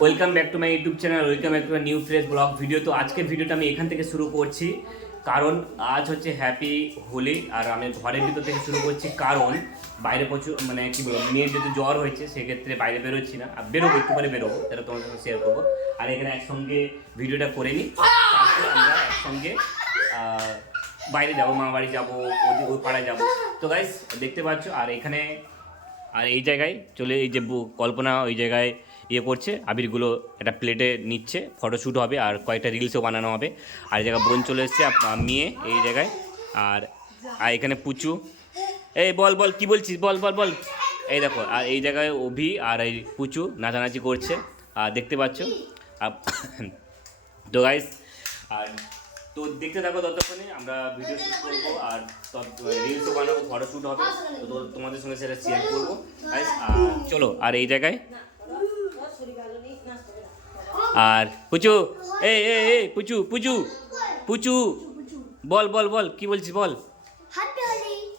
Welcome back to my YouTube channel, welcome back to my new fresh blog video. তো আজকের ভিডিওটা আমি এখান থেকে শুরু করছি, কারণ আজ হচ্ছে হ্যাপি হোলি। আর আমি ঘরের ভিতর থেকে শুরু করছি, কারণ বাইরে প্রচুর মানে কী বলবো, মেয়ের যেহেতু জ্বর হয়েছে, সেক্ষেত্রে বাইরে বেরোচ্ছি না। আর বেরোবো, একটু করে বেরোবো, সেটা তোমার সাথে শেয়ার করবো। আর এখানে একসঙ্গে ভিডিওটা করে নিই, তারপরে আমরা একসঙ্গে বাইরে যাবো, মা বাড়ি যাবো, ওই পাড়ায় যাবো। তো গাইস দেখতে পাচ্ছ, আর এখানে আর এই জায়গায় চলে, এই যে কল্পনা ওই জায়গায় ইয়ে করছে, আবিরগুলো একটা প্লেটে নিচ্ছে, ফটোশ্যুট হবে আর কয়েকটা রিলসও বানানো হবে। আর এই জায়গায় বোন চলে এসছে, মেয়ে এই জায়গায়। আর আর এখানে পুচু, এই বল বল কী বলছিস, বল বল বল। এই দেখো, আর এই জায়গায় অভি আর এই পুচু নাচানাচি করছে, আর দেখতে পাচ্ছ। তো গাইস, আর তো দেখতে থাকো, ততক্ষণে আমরা ভিডিও শ্যুট করবো আর রিলসও বানাবো, ফটোশ্যুট হবে। তো তোমাদের সঙ্গে সেটা শেয়ার করবো গাইস। আর চলো, আর এই জায়গায় আর পুচু, এই এই এই পুচু পুচু পুচু, বল বল বল কি বলছিস, বল।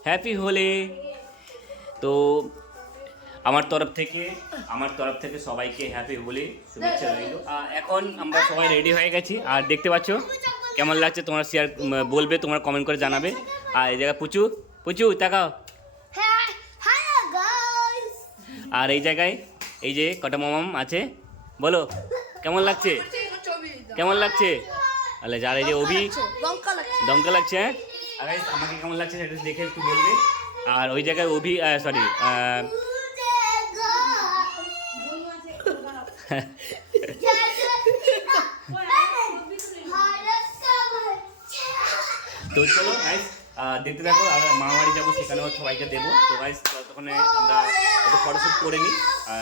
হ্যাপি হোলি। তো আমার তরফ থেকে সবাইকে হ্যাপি হোলি শুভেচ্ছা রইল। এখন আমরা সবাই রেডি হয়ে গেছি, আর দেখতে পাচ্ছ কেমন লাগছে তোমরা শেয়ার বলবে, তোমরা কমেন্ট করে জানাবে। আর এই জায়গায় পুচু পুচু তাকাও। আর এই জায়গায় এই যে কটা মামাম আছে, বলো কেমন লাগছে, কেমন লাগছে। আলে যার এই যে অভি, দমকা লাগছে। হ্যাঁ, আর আমাকে কেমন লাগছে সেটা দেখে একটু বলবে। আর ওই জায়গায় অভি, সরি তো চলো গাইস, দেখতে থাকো। আর মামাবাড়ি যাবো, সেখানেও সবাইকে দেবো। তো গাইস তখন আমরা একটু ফটোশ্যুট করে নিই,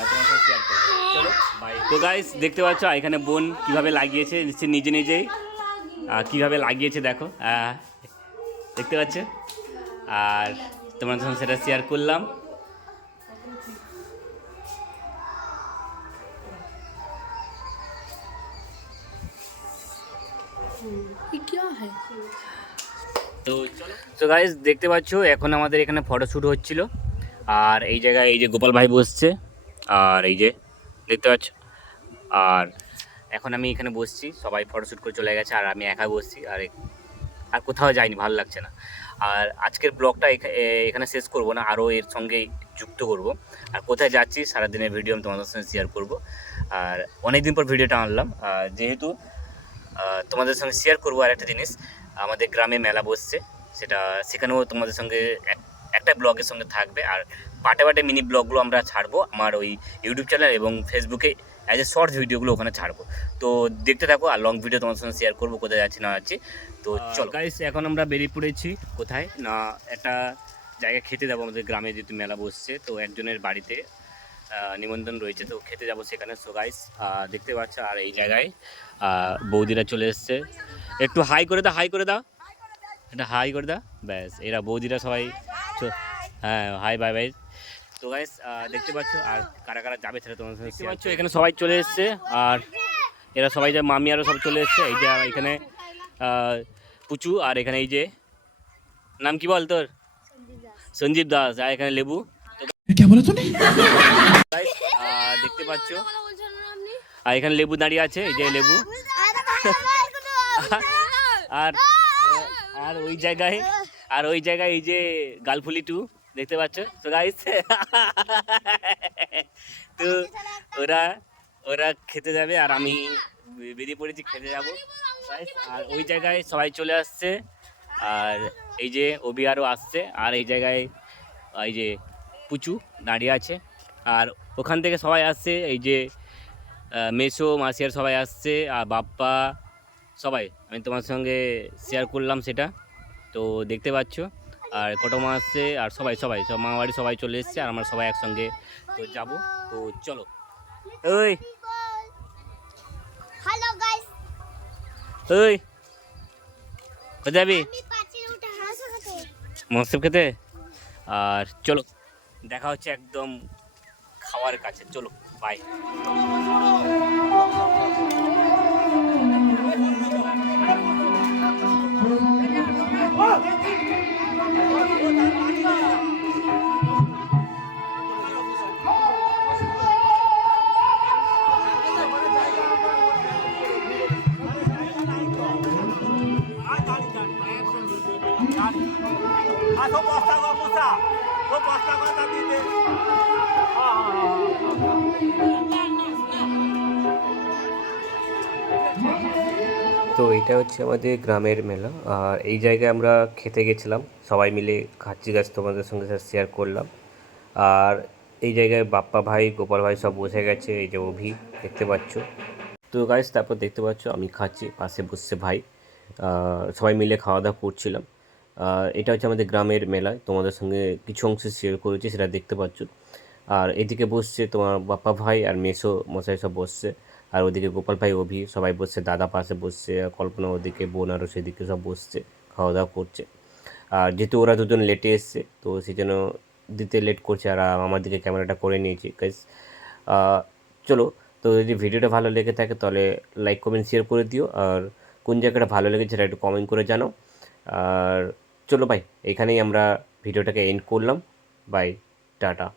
তোমার সাথে শেয়ার করবো। চলো বাই। তো গাইস দেখতে পাচ্ছ এখানে বোন কীভাবে লাগিয়েছে, নিজে নিজেই কীভাবে লাগিয়েছে দেখো, দেখতে পাচ্ছ। আর তোমার সঙ্গে সেটা শেয়ার করলাম। তো গাইস দেখতে পাচ্ছ এখন আমাদের এখানে ফটোশ্যুট হচ্ছিল। আর এই জায়গায় এই যে গোপাল ভাই বসছে, আর এই যে দেখতে পাচ্ছ। আর এখন আমি এখানে বসছি, সবাই ফটোশ্যুট করে চলে গেছে, আর আমি একা বসছি। আর কোথাও যাইনি, ভালো লাগছে না। আর আজকের ব্লগটা এখানে শেষ করব না, আরও এর সঙ্গে যুক্ত করব। আর কোথায় যাচ্ছি সারাদিনের ভিডিও আমি তোমাদের সঙ্গে শেয়ার করব। আর অনেক দিন পর ভিডিওটা আনলাম, যেহেতু তোমাদের সঙ্গে শেয়ার করবো। আর একটা জিনিস, আমাদের গ্রামে মেলা বসছে, সেখানেও তোমাদের সঙ্গে একটা ব্লগের সঙ্গে থাকবে। আর পাটে পাটে মিনি ব্লগগুলো আমরা ছাড়বো আমার ওই ইউটিউব চ্যানেল এবং ফেসবুকে অ্যাজ এ শর্টস ভিডিওগুলো ওখানে ছাড়বো। তো দেখতে থাকো, আর লং ভিডিও তোমাদের সঙ্গে শেয়ার করবো কোথায় যাচ্ছি না যাচ্ছি। তো চলো গাইস, এখন আমরা বেরিয়ে পড়েছি কোথায় না, একটা জায়গায় খেতে যাবো। আমাদের গ্রামে যেহেতু মেলা বসছে, তো একজনের বাড়িতে নিমন্ত্রণ রয়েছে, তো খেতে যাবো সেখানে। সো গাইস দেখতে পাচ্ছ, আর এই জায়গায় বৌদিরা চলে এসছে। একটু হাই করে দাও, হাই করে দাও, এটা হাই করে দাও, ব্যাস। এরা বৌদিরা সবাই, হ্যাঁ হাই বাই বাই। তো গাইস দেখতে পাচ্ছ, আর কারা কারা যাবে সেটা তোমার দেখতে পাচ্ছ। এখানে সবাই চলে এসছে, আর এরা সবাই যে মামি আরও সব চলে এসছে। এই যে এখানে পুচু, আর এখানে এই যে নাম কি বল তোর, সঞ্জীব দাস। আর এখানে লেবু। দেখতে পাচ্ছ, আর এখানে লেবু দাঁড়িয়ে আছে, এই যে লেবু। আর আর ওই জায়গায় এই যে গালফুলি টু দেখতে পাচ্ছ। তো গাইস তো ওরা খেতে যাবে, আর আমি বেরিয়ে পড়েছি খেতে যাব। আর ওই জায়গায় সবাই চলে আসছে, আর এই যে অভি আরও আসছে। আর এই জায়গায় এই যে পুচু দাঁড়িয়ে আছে, আর ওখান থেকে সবাই আসছে, এই যে মেসো মাসিয়ার সবাই আসছে, আর বাপ্পা সবাই আমি তোমার সঙ্গে শেয়ার করলাম সেটা। তো দেখতে পাচ্ছ, আর কটমা আসছে, আর সবাই সব মামাবাড়ি সবাই চলে এসছে, আর আমরা সবাই একসঙ্গে তো যাব। তো চলো, ওই হ্যালো গাইস, ওই কোথায় যাবি, মহোৎসব খেতে। আর চলো দেখা হচ্ছে একদম খাওয়ার কাছে, চলো বাই। তো এটা হচ্ছে আমাদের গ্রামের মেলা, আর এই জায়গায় আমরা খেতে গেছিলাম, সবাই মিলে খাচ্ছি গাছ তোমাদের সঙ্গে শেয়ার করলাম। আর এই জায়গায় বাপ্পা ভাই গোপাল ভাই সব বসে গেছে, এই যে অভি দেখতে পাচ্ছ। তো গাইস তারপর দেখতে পাচ্ছ আমি খাচ্ছি, পাশে বসছে ভাই, সবাই মিলে খাওয়া দাওয়া করছিলাম। এটা হচ্ছে আমাদের গ্রামের মেলায়, তোমাদের সঙ্গে কিছু অংশ শেয়ার করেছি, সেটা দেখতে পাচ্ছ। আর এদিকে বসছে তোমার বাপ্পা ভাই আর মেসো মশাই সব বসছে, আর ওদিকে গোপাল ভাই অভি সবাই বসছে, দাদা পাশে বসছে, আর কল্পনা ওদিকে, বোন আরও সেদিকে সব বসছে, খাওয়া দাওয়া করছে। আর যেহেতু ওরা দুজন লেটে এসছে, তো সেই জন্য দিতে লেট করছে, আর আমার দিকে ক্যামেরাটা করে নিয়েছি গাইস। চলো, তো যদি ভিডিওটা ভালো লেগে থাকে তাহলে লাইক কমেন্ট শেয়ার করে দিও, আর কোন জায়গাটা ভালো লেগেছে সেটা একটু কমেন্ট করে জানাও। আর চলো ভাই, এখানেই আমরা ভিডিওটাকে এন্ড করলাম। Bye, tata.